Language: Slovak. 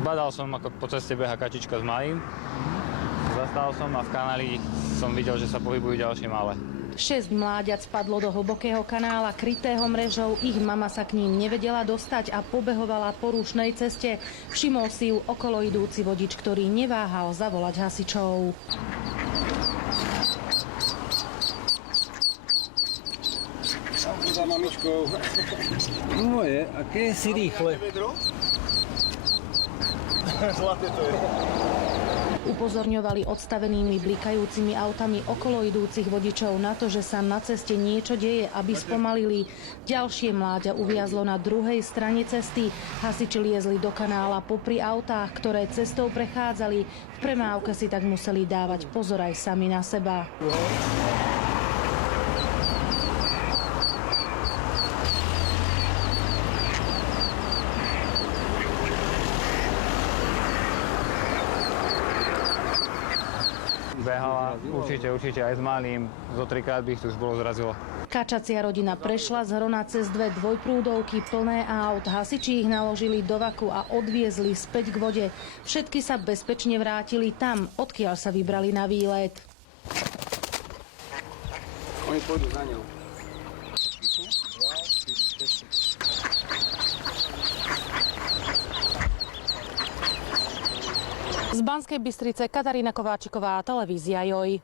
Zbadal som, ako po ceste beha kačička s malým. Zastal som a v kanáli som videl, že sa pohybujú ďalšie malé. 6 mláďat spadlo do hlbokého kanála krytého mrežou, ich mama sa k ním nevedela dostať a pobehovala po rušnej ceste. Všimol si ju okolo idúci vodič, ktorý neváhal zavolať hasičov. Za mamičkou. Moje, aké si rýchle. Zlaté to je. Upozorňovali odstavenými blikajúcimi autami okolo idúcich vodičov na to, že sa na ceste niečo deje, aby spomalili. Ďalšie mláďa uviazlo na druhej strane cesty. Hasiči liezli do kanála popri autách, ktoré cestou prechádzali. V premávke si tak museli dávať pozor aj sami na seba. Behala určite aj s malým, zo 3-krát by ich tu už bolo zrazilo. Kačacia rodina prešla z Hrona cez 2 dvojprúdovky plné aut. Hasiči ich naložili do vaku a odviezli späť k vode. Všetky sa bezpečne vrátili tam, odkiaľ sa vybrali na výlet. Oni pôjdu za ňou. Z Banskej Bystrice Katarína Kováčiková, televízia JOJ.